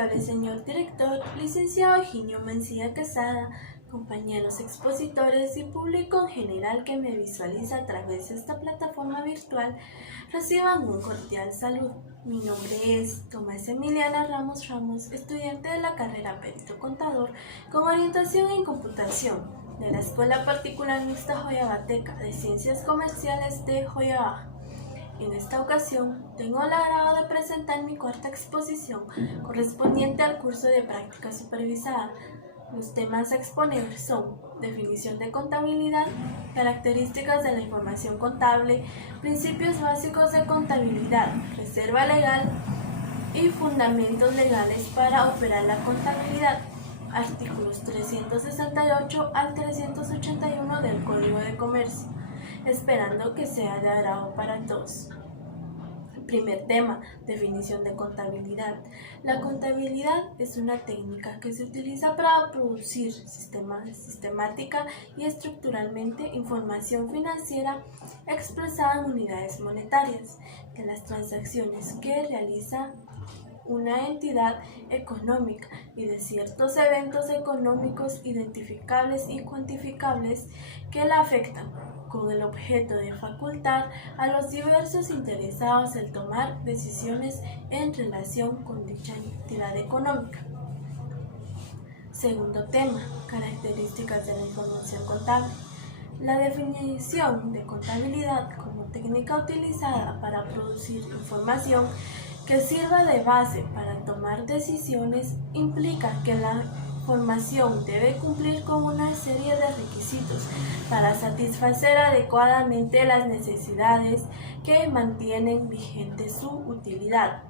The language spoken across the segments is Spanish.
Apreciable señor director, licenciado Higinio Mancilla Quesada, compañeros expositores y público en general que me visualiza a través de esta plataforma virtual, reciban un cordial saludo. Mi nombre es Tomás Emiliana Ramos Ramos, estudiante de la carrera Perito Contador con orientación en computación de la Escuela Particular Mixta Joyabateca de Ciencias Comerciales de Joyabá. En esta ocasión, tengo el agrado de presentar mi cuarta exposición correspondiente al curso de práctica supervisada. Los temas a exponer son definición de contabilidad, características de la información contable, principios básicos de contabilidad, reserva legal y fundamentos legales para operar la contabilidad. Artículos 368 al 381 del Código de Comercio, esperando que sea de agrado para todos. Primer tema, definición de contabilidad. La contabilidad es una técnica que se utiliza para producir sistemática y estructuralmente información financiera expresada en unidades monetarias de las transacciones que realiza una entidad económica y de ciertos eventos económicos identificables y cuantificables que la afectan, con el objeto de facultar a los diversos interesados el tomar decisiones en relación con dicha entidad económica. Segundo tema, características de la información contable. La definición de contabilidad como técnica utilizada para producir información que sirva de base para tomar decisiones implica que la información debe cumplir con una serie de requisitos para satisfacer adecuadamente las necesidades que mantienen vigente su utilidad.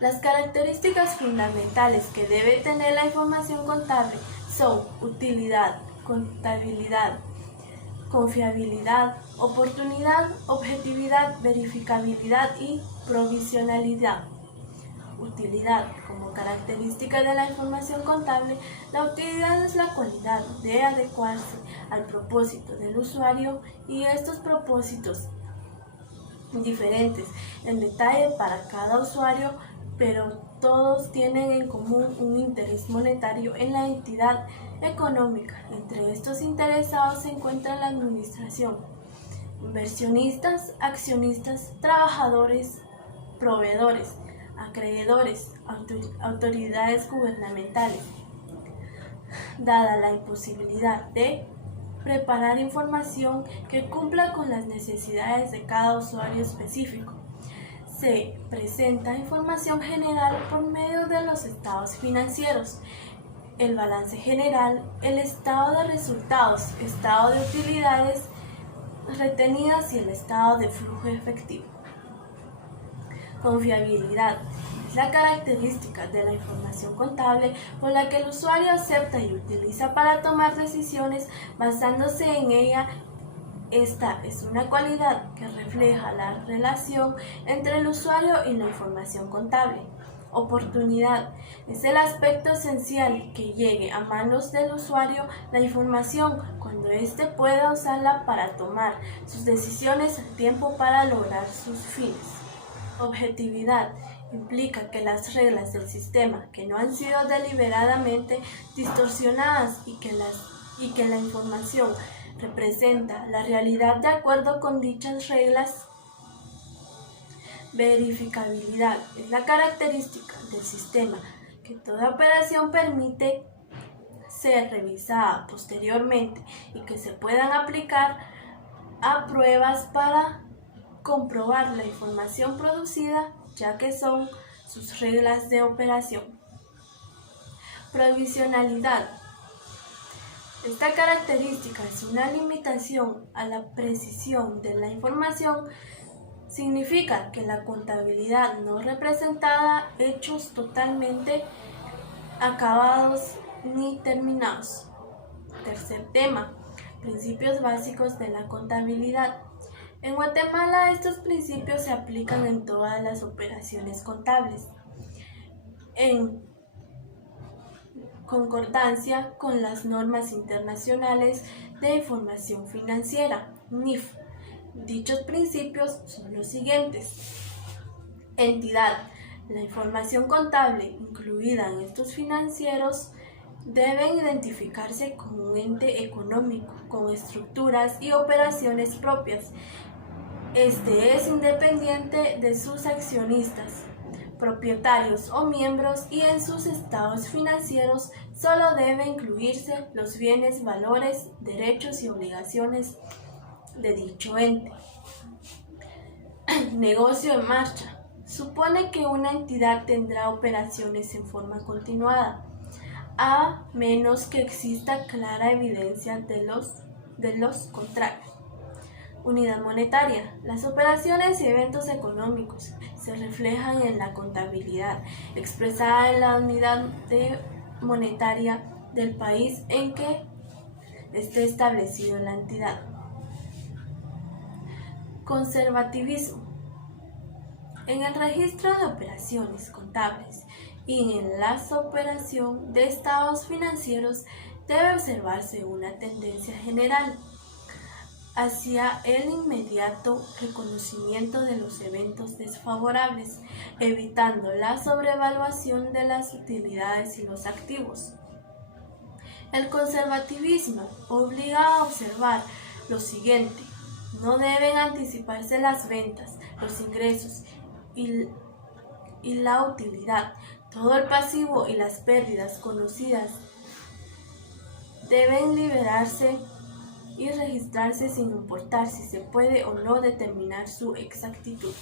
Las características fundamentales que debe tener la información contable son utilidad, contabilidad, confiabilidad, oportunidad, objetividad, verificabilidad y provisionalidad. Utilidad. Como característica de la información contable, la utilidad es la cualidad de adecuarse al propósito del usuario y estos propósitos diferentes en detalle para cada usuario, pero todos tienen en común un interés monetario en la entidad económica. Entre estos interesados se encuentra la administración, inversionistas, accionistas, trabajadores, proveedores, acreedores, autoridades gubernamentales. Dada la imposibilidad de preparar información que cumpla con las necesidades de cada usuario específico, se presenta información general por medio de los estados financieros, el balance general, el estado de resultados, estado de utilidades retenidas y el estado de flujo efectivo. Confiabilidad es la característica de la información contable por la que el usuario acepta y utiliza para tomar decisiones basándose en ella. Esta es una cualidad que refleja la relación entre el usuario y la información contable. Oportunidad es el aspecto esencial que llegue a manos del usuario la información cuando éste pueda usarla para tomar sus decisiones a tiempo para lograr sus fines. Objetividad implica que las reglas del sistema que no han sido deliberadamente distorsionadas y que la información representa la realidad de acuerdo con dichas reglas. Verificabilidad es la característica del sistema que toda operación permite ser revisada posteriormente y que se puedan aplicar a pruebas para comprobar la información producida, ya que son sus reglas de operación. Provisionalidad. Esta característica es una limitación a la precisión de la información. Significa que la contabilidad no representada hechos totalmente acabados ni terminados. Tercer tema, principios básicos de la contabilidad. En Guatemala estos principios se aplican en todas las operaciones contables, en concordancia con las normas internacionales de información financiera, NIF. Dichos principios son los siguientes. Entidad. La información contable incluida en estos financieros deben identificarse como un ente económico con estructuras y operaciones propias. Este es independiente de sus accionistas, propietarios o miembros, y en sus estados financieros solo debe incluirse los bienes, valores, derechos y obligaciones de dicho ente. Negocio en marcha. Supone que una entidad tendrá operaciones en forma continuada, a menos que exista clara evidencia de los contrarios. Unidad monetaria. Las operaciones y eventos económicos se reflejan en la contabilidad, expresada en la unidad monetaria del país en que esté establecido la entidad. Conservativismo. En el registro de operaciones contables y en la operación de estados financieros debe observarse una tendencia general hacia el inmediato reconocimiento de los eventos desfavorables, evitando la sobrevaluación de las utilidades y los activos. El conservativismo obliga a observar lo siguiente: no deben anticiparse las ventas, los ingresos y la utilidad. Todo el pasivo y las pérdidas conocidas deben liberarse y registrarse sin importar si se puede o no determinar su exactitud.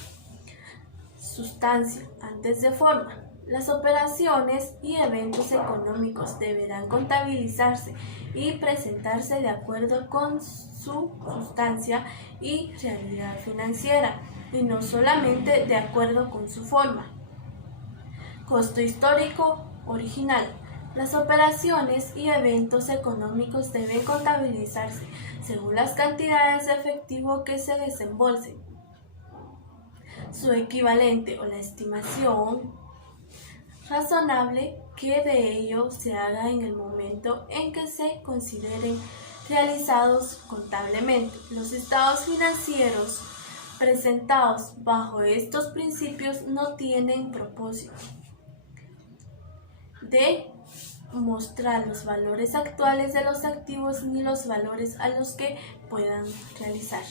Sustancia antes de forma. Las operaciones y eventos económicos deberán contabilizarse y presentarse de acuerdo con su sustancia y realidad financiera, y no solamente de acuerdo con su forma. Costo histórico original. Las operaciones y eventos económicos deben contabilizarse según las cantidades de efectivo que se desembolsen. Su equivalente o la estimación razonable que de ello se haga en el momento en que se consideren realizados contablemente. Los estados financieros presentados bajo estos principios no tienen propósito de mostrar los valores actuales de los activos ni los valores a los que puedan realizar.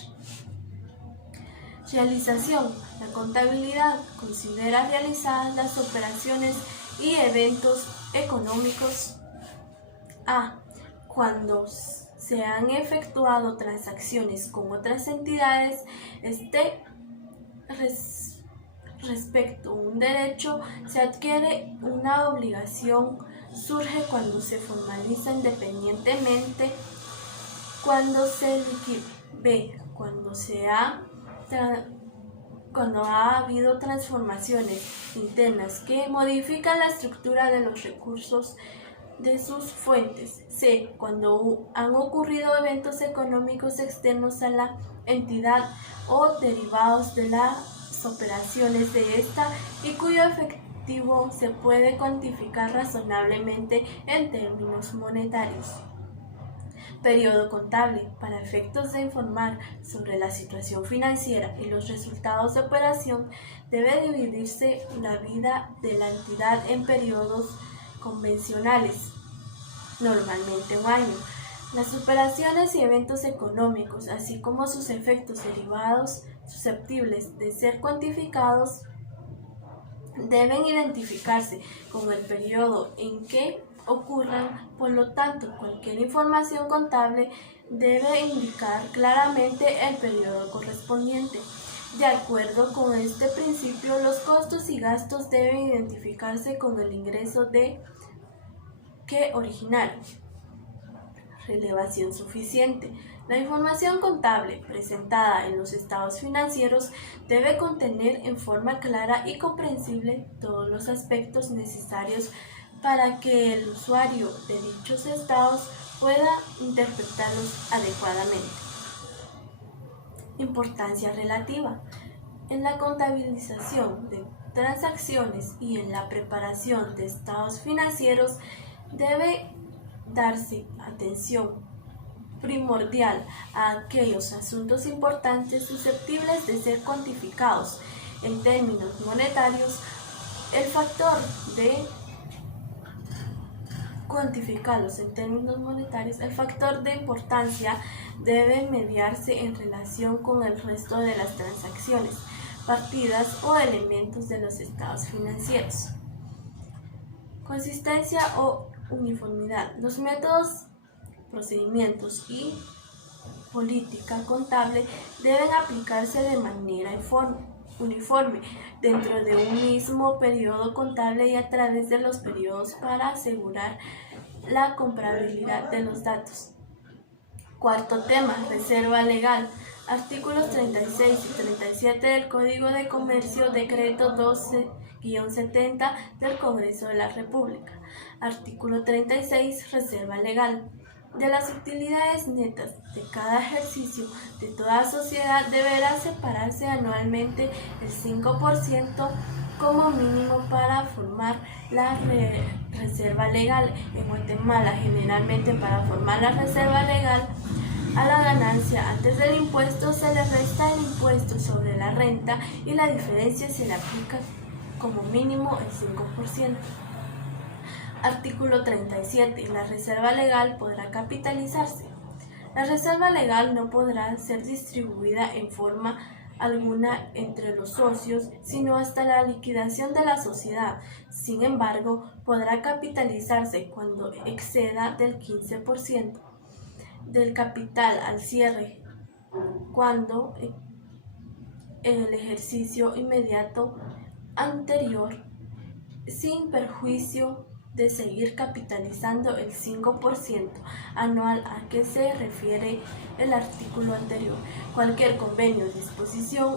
Realización. La contabilidad considera realizadas las operaciones y eventos económicos a. Cuando se han efectuado transacciones con otras entidades, respecto a un derecho se adquiere una obligación, surge cuando se formaliza independientemente, cuando se liquida. B. Cuando ha habido transformaciones internas que modifican la estructura de los recursos de sus fuentes. C. Cuando han ocurrido eventos económicos externos a la entidad o derivados de las operaciones de esta y cuyo efectivo se puede cuantificar razonablemente en términos monetarios. Periodo contable. Para efectos de informar sobre la situación financiera y los resultados de operación, debe dividirse la vida de la entidad en periodos convencionales, normalmente un año. Las operaciones y eventos económicos, así como sus efectos derivados susceptibles de ser cuantificados, deben identificarse con el periodo en que ocurran. Por lo tanto, cualquier información contable debe indicar claramente el periodo correspondiente. De acuerdo con este principio, los costos y gastos deben identificarse con el ingreso que originaron. Relevación suficiente. La información contable presentada en los estados financieros debe contener en forma clara y comprensible todos los aspectos necesarios para que el usuario de dichos estados pueda interpretarlos adecuadamente. Importancia relativa. En la contabilización de transacciones y en la preparación de estados financieros debe darse atención primordial a aquellos asuntos importantes susceptibles de ser cuantificados en términos monetarios El factor de cuantificarlos en términos monetarios, el factor de importancia debe mediarse en relación con el resto de las transacciones, partidas o elementos de los estados financieros. Consistencia o uniformidad. Los métodos, procedimientos y política contable deben aplicarse de manera uniforme dentro de un mismo periodo contable y a través de los periodos para asegurar la comparabilidad de los datos. Cuarto tema, reserva legal. Artículos 36 y 37 del Código de Comercio, Decreto 12-70 del Congreso de la República. Artículo 36, reserva legal. De las utilidades netas de cada ejercicio de toda sociedad deberá separarse anualmente el 5% como mínimo para formar la reserva legal. En Guatemala, generalmente para formar la reserva legal, a la ganancia antes del impuesto se le resta el impuesto sobre la renta y la diferencia se le aplica como mínimo el 5%. Artículo 37. La reserva legal podrá capitalizarse. La reserva legal no podrá ser distribuida en forma alguna entre los socios, sino hasta la liquidación de la sociedad. Sin embargo, podrá capitalizarse cuando exceda del 15% del capital al cierre, cuando en el ejercicio inmediato anterior, sin perjuicio de seguir capitalizando el 5% anual a que se refiere el artículo anterior. Cualquier convenio o disposición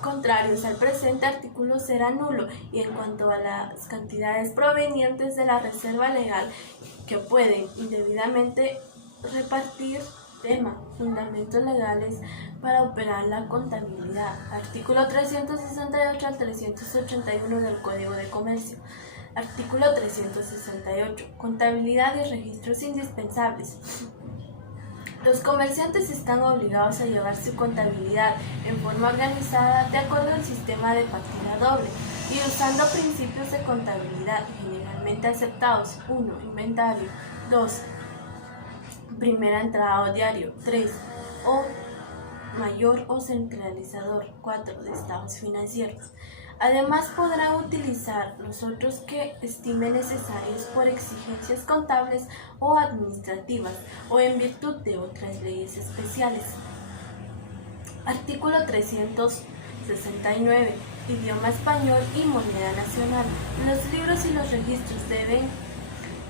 contrarios al presente artículo será nulo, y en cuanto a las cantidades provenientes de la reserva legal que pueden indebidamente repartir, tema, fundamentos legales para operar la contabilidad. Artículo 368 al 381 del Código de Comercio. Artículo 368. Contabilidad y registros indispensables. Los comerciantes están obligados a llevar su contabilidad en forma organizada de acuerdo al sistema de partida doble y usando principios de contabilidad generalmente aceptados. 1. Inventario. 2. Primera entrada o diario. 3. O mayor o centralizador. 4. De estados financieros. Además, podrán utilizar los otros que estimen necesarios por exigencias contables o administrativas o en virtud de otras leyes especiales. Artículo 369. Idioma español y moneda nacional. Los libros y los registros deben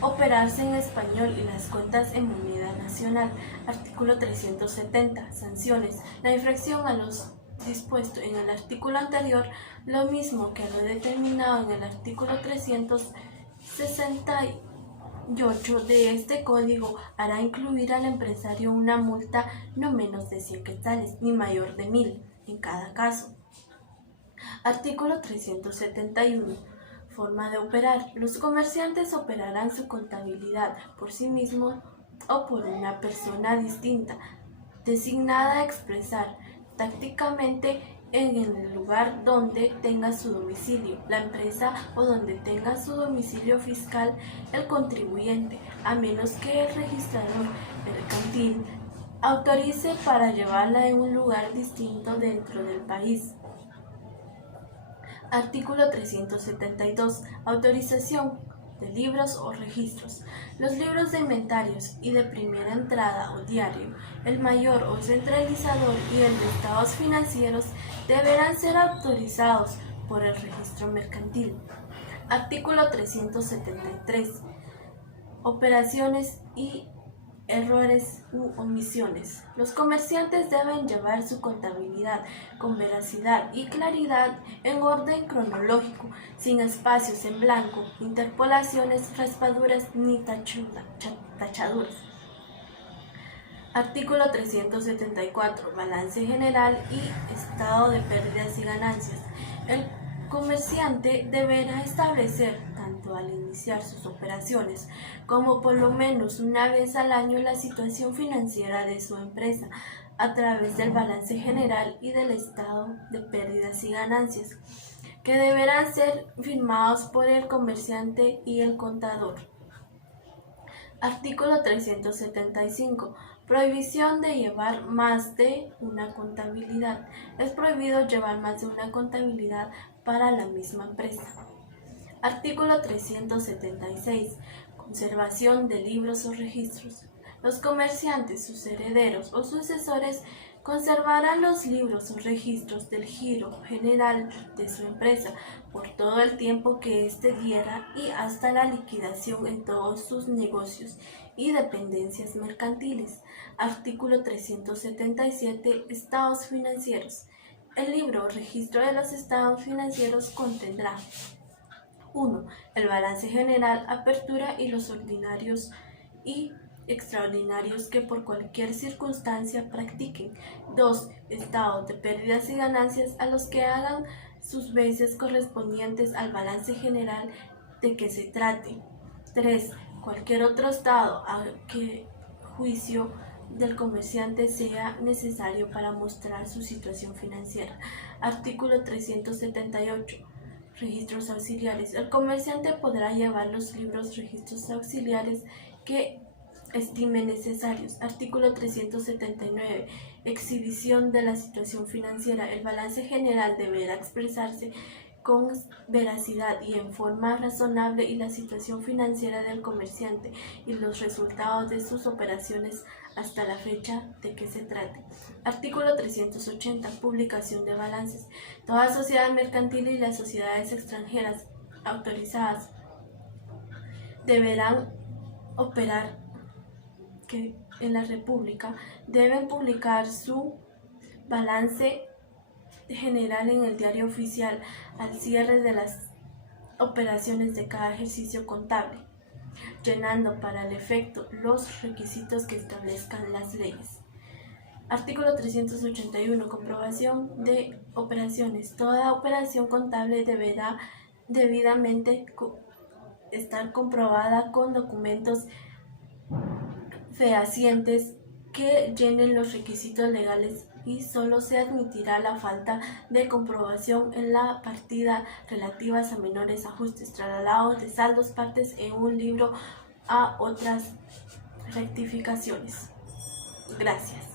operarse en español y las cuentas en moneda nacional. Artículo 370. Sanciones. La infracción a los dispuesto en el artículo anterior, lo mismo que lo determinado en el artículo 368 de este código, hará incluir al empresario una multa no menos de 100 quetzales ni mayor de 1000 en cada caso. Artículo 371. Forma de operar. Los comerciantes operarán su contabilidad por sí mismos o por una persona distinta, designada a expresar tácticamente en el lugar donde tenga su domicilio la empresa o donde tenga su domicilio fiscal el contribuyente, a menos que el registrador mercantil autorice para llevarla en un lugar distinto dentro del país. Artículo 372. Autorización de libros o registros. Los libros de inventarios y de primera entrada o diario, el mayor o centralizador y el de estados financieros deberán ser autorizados por el registro mercantil. Artículo 373. Operaciones y errores u omisiones. Los comerciantes deben llevar su contabilidad con veracidad y claridad en orden cronológico, sin espacios en blanco, interpolaciones, raspaduras ni tachaduras. Artículo 374. Balance general y estado de pérdidas y ganancias. El comerciante deberá establecer, tanto al iniciar sus operaciones como por lo menos una vez al año, la situación financiera de su empresa a través del balance general y del estado de pérdidas y ganancias, que deberán ser firmados por el comerciante y el contador. Artículo 375. Prohibición de llevar más de una contabilidad. Es prohibido llevar más de una contabilidad para la misma empresa. Artículo 376. Conservación de libros o registros. Los comerciantes, sus herederos o sucesores conservarán los libros o registros del giro general de su empresa por todo el tiempo que éste diera y hasta la liquidación en todos sus negocios y dependencias mercantiles. Artículo 377. Estados financieros. El libro o registro de los estados financieros contendrá: 1. El balance general, apertura y los ordinarios y extraordinarios que por cualquier circunstancia practiquen. 2. Estados de pérdidas y ganancias a los que hagan sus veces correspondientes al balance general de que se trate. 3. Cualquier otro estado a que juicio del comerciante sea necesario para mostrar su situación financiera. Artículo 378. Registros auxiliares. El comerciante podrá llevar los libros registros auxiliares que estime necesarios. Artículo 379. Exhibición de la situación financiera. El balance general deberá expresarse con veracidad y en forma razonable y la situación financiera del comerciante y los resultados de sus operaciones hasta la fecha de que se trate. Artículo 380. Publicación de balances. Toda sociedad mercantil y las sociedades extranjeras autorizadas deberán operar en la República deben publicar su balance general en el diario oficial al cierre de las operaciones de cada ejercicio contable, llenando para el efecto los requisitos que establezcan las leyes. Artículo 381. Comprobación de operaciones. Toda operación contable deberá debidamente estar comprobada con documentos fehacientes que llenen los requisitos legales y solo se admitirá la falta de comprobación en la partida relativas a menores ajustes, traslados de saldos, partes en un libro a otras rectificaciones. Gracias.